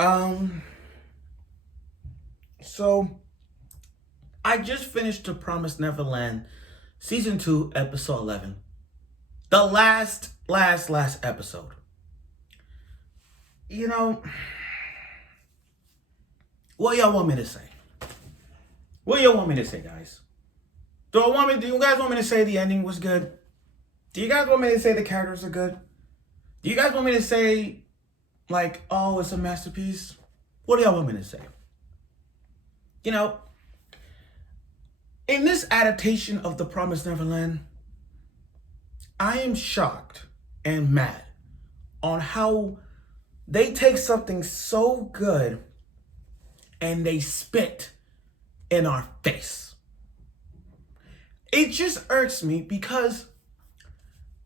Um, so I just finished The Promised Neverland, season 2, episode 11. The last episode. You know, what y'all want me to say? What y'all want me to say, guys? Do you guys want me to say the ending was good? Do you guys want me to say the characters are good? Do you guys want me to say, like, oh, it's a masterpiece? What do y'all want me to say? You know, in this adaptation of The Promised Neverland, I am shocked and mad on how they take something so good and they spit in our face. It just irks me because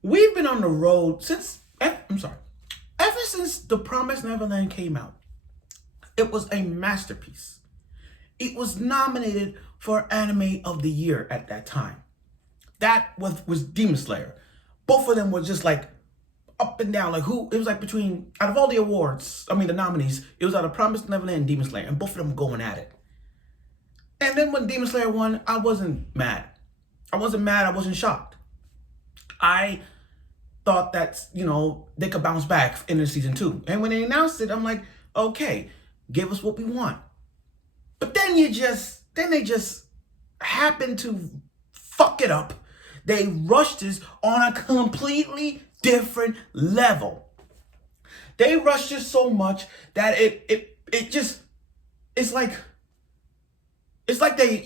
we've been on the road ever since The Promised Neverland came out. It was a masterpiece. It was nominated for Anime of the Year at that time. That was Demon Slayer. Both of them were just like up and down. Like it was like between, out of all the awards, the nominees, it was out of Promised Neverland and Demon Slayer, and both of them were going at it. And then when Demon Slayer won, I wasn't mad. I wasn't shocked. I thought that, they could bounce back into season 2. And when they announced it, I'm like, okay, give us what we want. But then they just happened to fuck it up. They rushed this on a completely different level. They rushed it so much that it's like they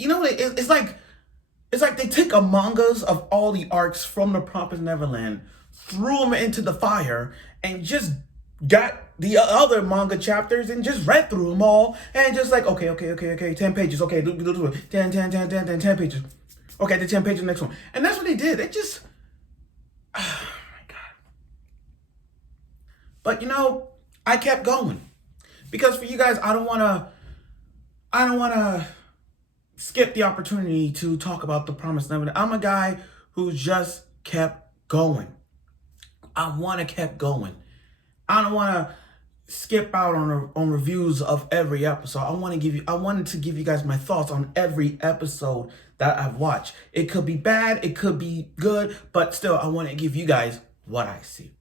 took a mangas of all the arcs from The Promised Neverland, threw them into the fire, and just got the other manga chapters and just read through them all, and just like, okay, 10 pages, okay, 10 pages. Okay, the 10 pages, next one. And that's what they did. They just, oh my God. But I kept going. Because for you guys, I don't wanna skip the opportunity to talk about The Promised Neverland. I'm a guy who just kept going. I wanna keep going. I don't wanna skip out on reviews of every episode. I wanted to give you guys my thoughts on every episode that I've watched. It could be bad, it could be good, but still I want to give you guys what I see.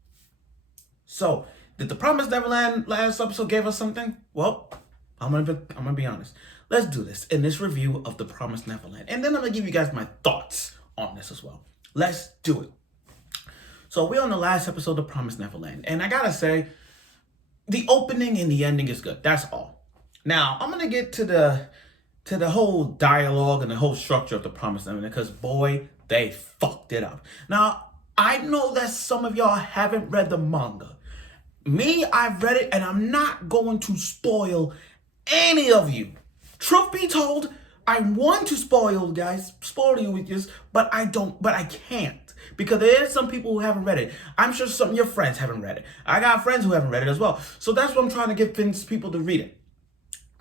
So, did The Promised Neverland last episode give us something? Well, I'm gonna be honest. Let's do this in this review of The Promised Neverland, and then I'm gonna give you guys my thoughts on this as well. Let's do it. So we're on the last episode of The Promised Neverland, and I gotta say, the opening and the ending is good. That's all. Now, I'm going to get to the whole dialogue and the whole structure of The Promised Neverland, because, boy, they fucked it up. Now, I know that some of y'all haven't read the manga. Me, I've read it, and I'm not going to spoil any of you. Truth be told, I want to spoil you with this, but I can't. Because there are some people who haven't read it. I'm sure some of your friends haven't read it. I got friends who haven't read it as well. So that's what I'm trying to convince people to read it.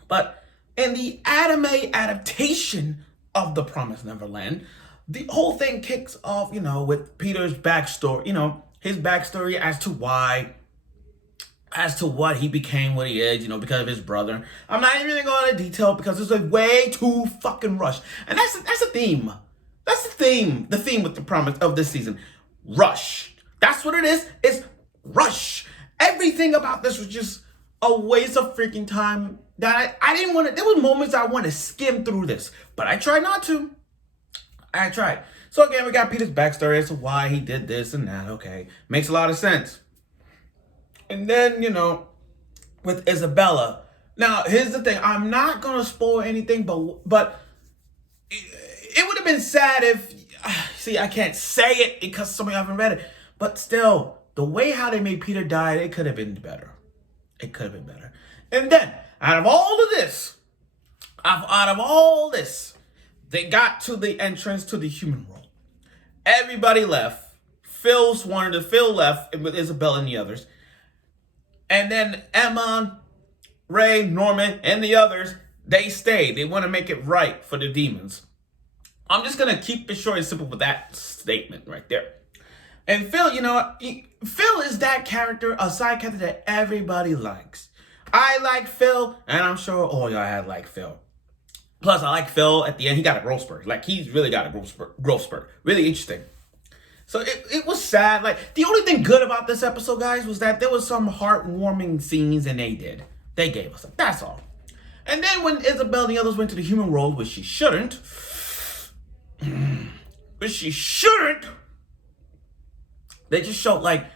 But in the anime adaptation of The Promised Neverland, the whole thing kicks off, with Peter's backstory. His backstory as to what he became what he is, because of his brother. I'm not even going into detail because it's like way too fucking rushed. And that's a theme. That's the theme. The theme with The Promise of this season. Rush. That's what it is. It's rush. Everything about this was just a waste of freaking time that I didn't want to. There were moments I wanted to skim through this, but I tried not to. I tried. So again, we got Peter's backstory as to why he did this and that. Okay. Makes a lot of sense. And then, with Isabella. Now, here's the thing. I'm not going to spoil anything, but it would have been sad if, see, I can't say it because some of you haven't read it, but still, the way how they made Peter die, it could have been better. It could have been better. And then, out of all this, they got to the entrance to the human world. Everybody left. Phil left with Isabella and the others. And then Emma, Ray, Norman, and the others, they stayed. They want to make it right for the demons. I'm just going to keep it short and simple with that statement right there. And Phil, Phil is that character, a side character that everybody likes. I like Phil, and I'm sure all y'all had like Phil. Plus, I like Phil at the end. He got a growth spurt. Like, he's really got a growth spurt. Really interesting. So it was sad. Like, the only thing good about this episode, guys, was that there was some heartwarming scenes, and they gave us them. That's all. And then when Isabel and the others went to the human world, which she shouldn't, they just showed, like,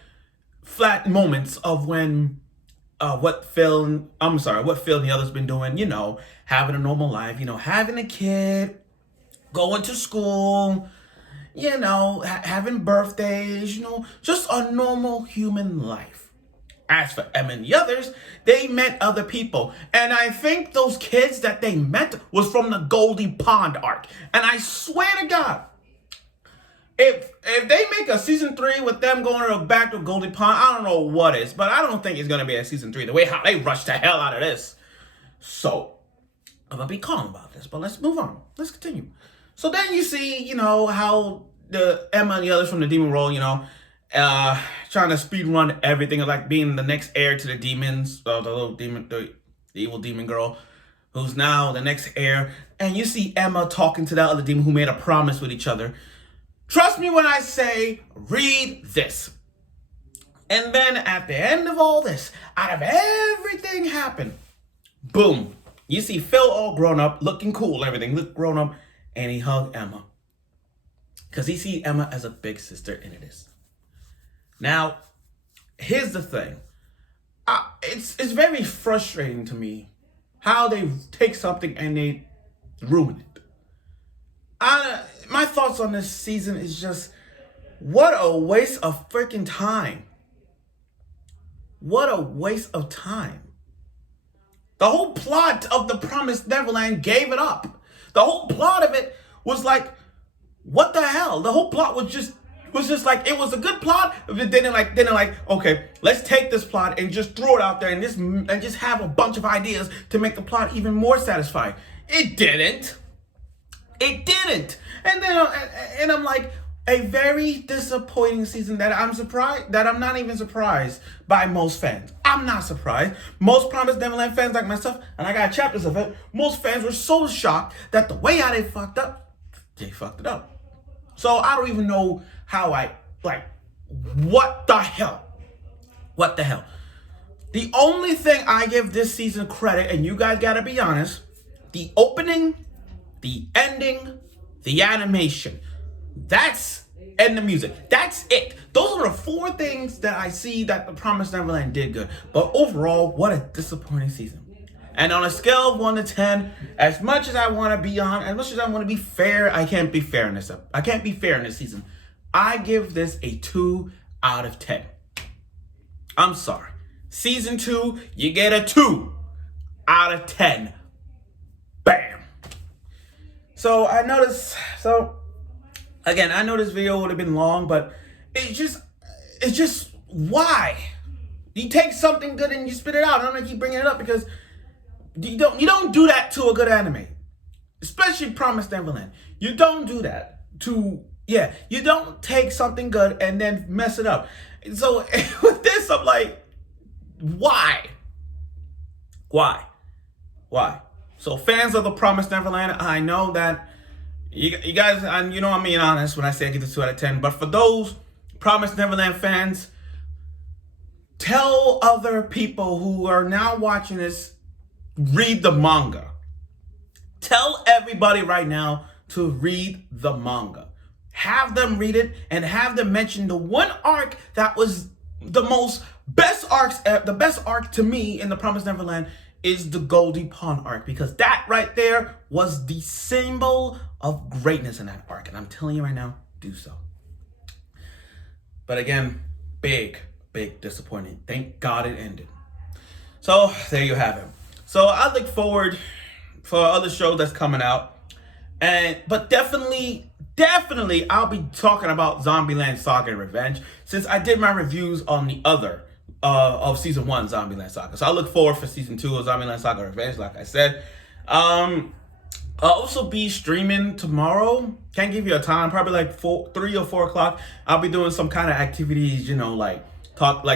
flat moments of when what Phil and the others been doing, you know, having a normal life, you know, having a kid, going to school, you know, having birthdays, you know, just a normal human life. As for Emma and the others, they met other people. And I think those kids that they met was from the Goldy Pond arc. And I swear to God, if they make a season 3 with them going back to Goldy Pond, I don't know what is, but I don't think it's going to be a season 3, the way how they rushed the hell out of this. So, I'm going to be calm about this, but let's move on. Let's continue. So then you see, you know, how the Emma and the others from the demon world, you know, trying to speed run everything, like being the next heir to the demons, the little demon, the evil demon girl, who's now the next heir. And you see Emma talking to that other demon who made a promise with each other. Trust me when I say, read this. And then at the end of all this, out of everything happened, boom, you see Phil all grown up, looking cool, everything, look grown up, and he hugged Emma. Because he sees Emma as a big sister, and it is. Now, here's the thing. It's very frustrating to me how they take something and they ruin it. My thoughts on this season is just, what a waste of freaking time. What a waste of time. The whole plot of The Promised Neverland gave it up. The whole plot of it was like, what the hell? The whole plot was just like, it was a good plot. Then like, okay, let's take this plot and just throw it out there and just have a bunch of ideas to make the plot even more satisfying. It didn't. It didn't. And then and I'm like, a very disappointing season that I'm not even surprised by most fans. I'm not surprised. Most Promised Neverland fans like myself, and I got chapters of it, most fans were so shocked that the way how they fucked it up. So I don't even know how what the hell? What the hell? The only thing I give this season credit, and you guys gotta be honest, the opening, the ending, the animation. And the music. That's it. Those are the 4 things that I see that The Promised Neverland did good. But overall, what a disappointing season. And on a scale of 1 to 10, as much as I want to be on, as much as I want to be fair, I can't be fair in this season. I give this a 2 out of 10. I'm sorry. Season 2, you get a 2 out of 10. Bam. So I know this video would have been long, but it's just why? You take something good and you spit it out. I'm gonna keep bringing it up because you don't do that to a good anime, especially Promised Neverland. You don't do that you don't take something good and then mess it up. So with this, I'm like, why? So fans of The Promised Neverland, I know that you guys, and you know I'm being honest when I say I give this 2 out of 10, but for those Promised Neverland fans, tell other people who are now watching this, read the manga. Tell everybody right now to read the manga. Have them read it and have them mention the one arc that was the best arc to me in The Promised Neverland is the Goldy Pond arc, because that right there was the symbol of greatness in that arc. And I'm telling you right now, do so. But again, big disappointing. Thank God it ended. So there you have it. So I look forward for other shows that's coming out. But definitely I'll be talking about Zombieland Saga Revenge, since I did my reviews on the other of season 1 Zombieland Saga. So I look forward for season 2 of Zombieland Saga Revenge, like I said. I'll also be streaming tomorrow. Can't give you a time, probably like 3 or 4 o'clock. I'll be doing some kind of activities, you know, like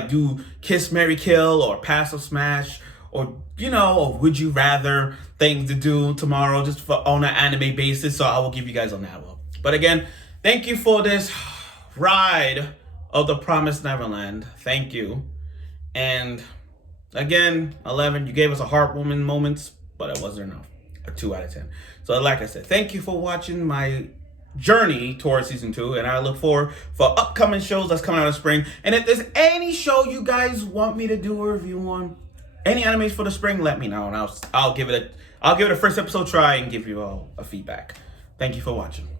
do Kiss, Marry, Kill, or Passive Smash, or or would you rather things to do tomorrow just for on an anime basis. So I will give you guys on that one. But again, thank you for this ride of the Promised Neverland. Thank you. And again, 11, you gave us a heartwarming moments, but it wasn't enough. A 2 out of 10. So like I said, thank you for watching my journey towards season 2, and I look forward for upcoming shows that's coming out of spring. And if there's any show you guys want me to do a review on, any animes for the spring, let me know, and I'll give it a first episode try and give you all a feedback. Thank you for watching.